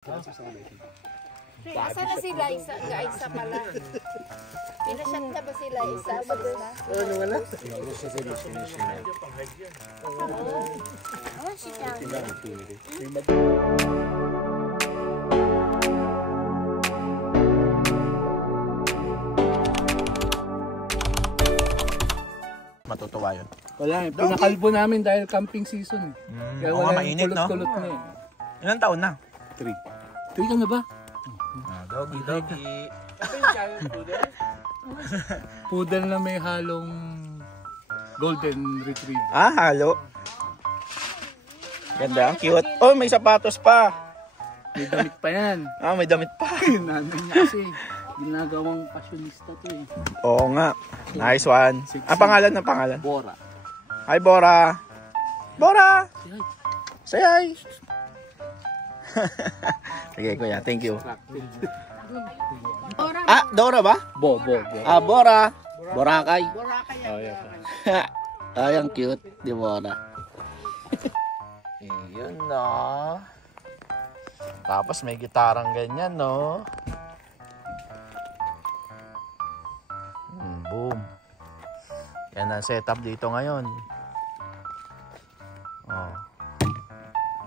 Asa na sila isa? Isa pala. Pinasyat na ba sila isa? Ano wala? Oh, si Tang. Matutuwa yun. Wala eh. Pinakalbo namin dahil camping season. Kaya wala mainit, yung kulot-kulot na eh. Ilang taon na? 3 ka na ba? Doggy, doggy. Poodle na may halong golden retriever. Ah, halo. Ganda, ang cute. Oh, may sapatos pa. May damit pa yan. Ah, may damit pa. Nanay niya kasi ginagawang fashionista to eh. Oo nga. Nice one. Ang pangalan ng pangalan? Bora. Hi, Bora. Bora! Say hi. Sige, kuya. Thank you. Ah, Dora ba? Bo. Ah, Bora. Boracay. Oh, yeah. Ay, ang cute. Di Bora. Yun na. Tapos may gitarang ganyan, no? Boom. Yan ang setup dito ngayon. Oh.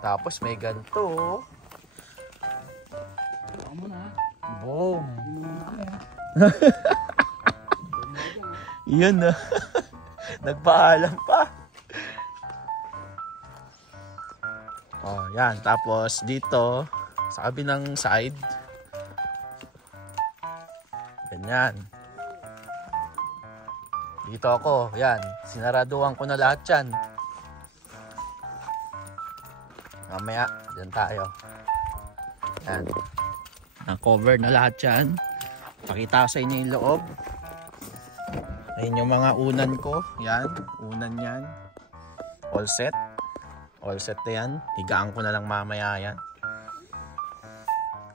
Tapos may ganito. Boom. Yan na. Nagpaalam pa. Oh, yan. Tapos dito sa kabilang side. Ganyan. Dito ako. Yan. Sinaraduhan ko na lahat yan. Mamaya, dyan tayo. Yan. Na-cover na lahat yan. Pakita ko sa inyo yung loob. Ayun yung mga unan ko. Yan. Unan yan. All set. All set na yan. Higaan ko na lang mamaya yan.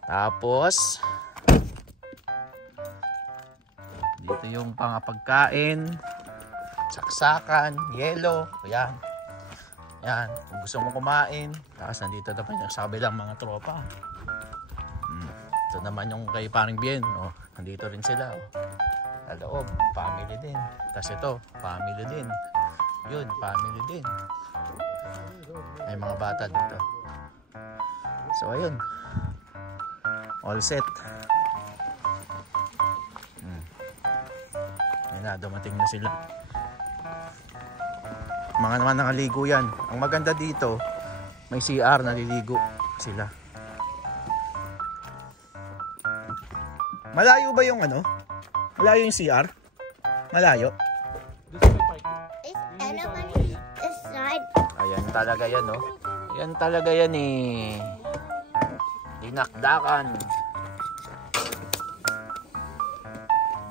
Tapos, dito yung pangapagkain. Saksakan. Yelo. Yan. Yan. Kung gusto mo kumain. Tapos nandito naman yung sa kabilang mga tropa. Ito naman yung kay Paring Bien. Oh, nandito rin sila. Oh. Sa loob. Family din. Tapos ito. Family din. Yun. Family din. May mga bata dito. So ayun. All set. Ayun na. Dumating na sila. Mga naman nakaligo yan. Ang maganda dito, may CR, naliligo sila. Malayo ba yung ano? Malayo yung CR? Malayo? Ayan talaga yan, no? Ayan talaga yan eh. Dinakdakan.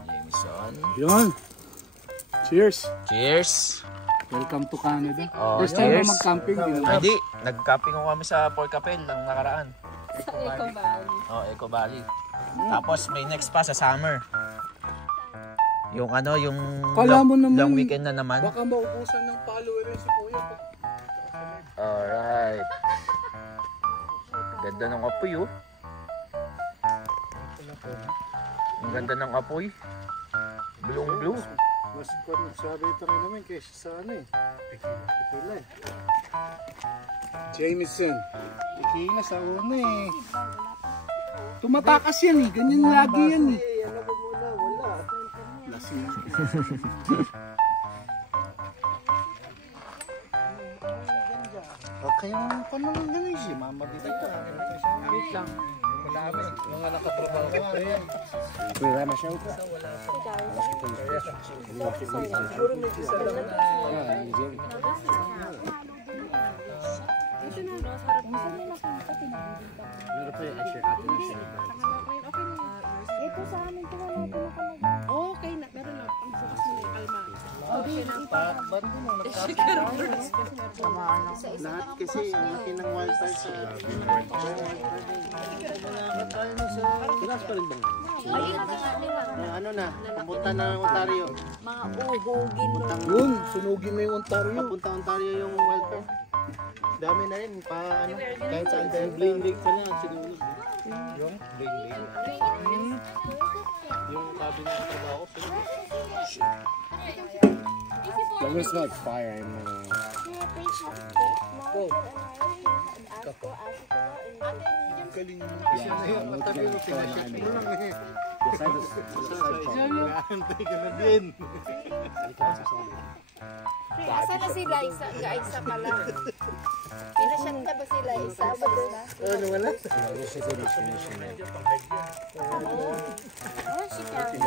Jameson. Yun. Cheers. Cheers. Welcome to Canada. Oh, First time cheers. mo mag-camping. Hindi. Nag-camping ko kami sa Port Capel ng nakaraan. Eco Valley. Oh, Eco Valley. Tapos may next pa sa summer. Yung ano, yung long weekend na naman. Baka maubusan ng follower si Kuya. Alright. Ganda ng apoy, oh. Ang ganda ng apoy. Blue. Mas sabi ito rin naman kaysa sa ano eh. Tequila eh. Jameson. Tequila sa una eh. Tumatakas yan eh. Ganyan lagi yan eh. Ano ko muna? Wala. Lasing. Okay yung panahon na yun siya. Mama dito. Wait lang. Mga nakatrabaho ko pa yan. Wala na siya ito. Siguro may isa lang na. Ito sa amin ko na okay na, pero na ang bukas mo yung kalma. Lahat kasi ang laki ng wildfire sa Pinas pa rin ba? Ano na, pupunta na ng Ontario. Mga uhugin. Yun, sunugin na yung Ontario. Papunta Ontario yung wildfire. Dami na rin, kahit saan dahil blame rig pa na siguro. Yung cabinet na trabaho ko. That was like fire. Galing mo. Yeah, matabi mo pinashot mo lang eh. Hantay ka na din. Asa na si Liza? Gaisa ka lang. Pinashot na ba si Liza? Ano wala? Oh, si Karen.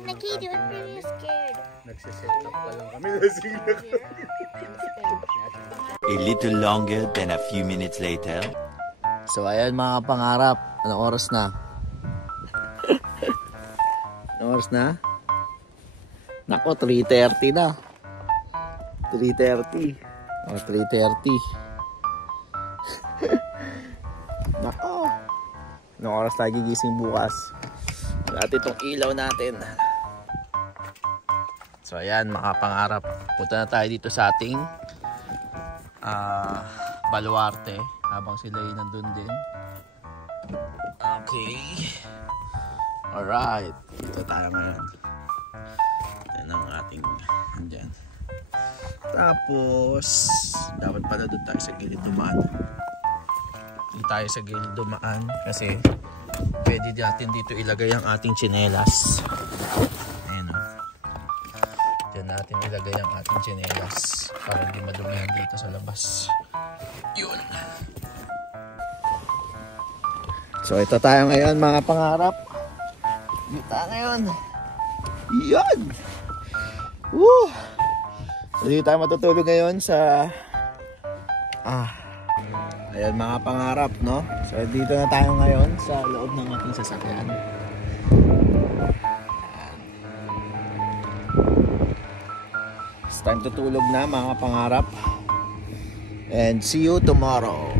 Naki, don't be scared. Nagsiset up pa lang kami. Nasila ka. A little longer than a few minutes later. So ayan mga pangarap. Anong oras na? Anong oras na? Nako, 3:30 na. 3:30. O, 3:30. Nako. Anong oras tayo gigising bukas? Dati itong ilaw natin. So ayan mga pangarap. Punta na tayo dito sa ating baluarte habang sila ay nandun din. Okay. Alright. Dito tayo ngayon. Yan ang ating andyan. Tapos dapat pala doon tayo sa gilid dumaan. Hindi tayo sa gilid dumaan kasi pwede natin dito ilagay ang ating tsinelas. Ayan o. Diyan natin ilagay ang ating tsinelas para hindi madumihan dito sa labas. Yun. So ito tayo ngayon mga pangarap. Dito tayo ngayon. Yan. Woo! So dito tayo matutulog ngayon sa ayan mga pangarap, no? So dito na tayo ngayon sa loob ng ating sasakyan. It's time to tulog na mga pangarap. And see you tomorrow.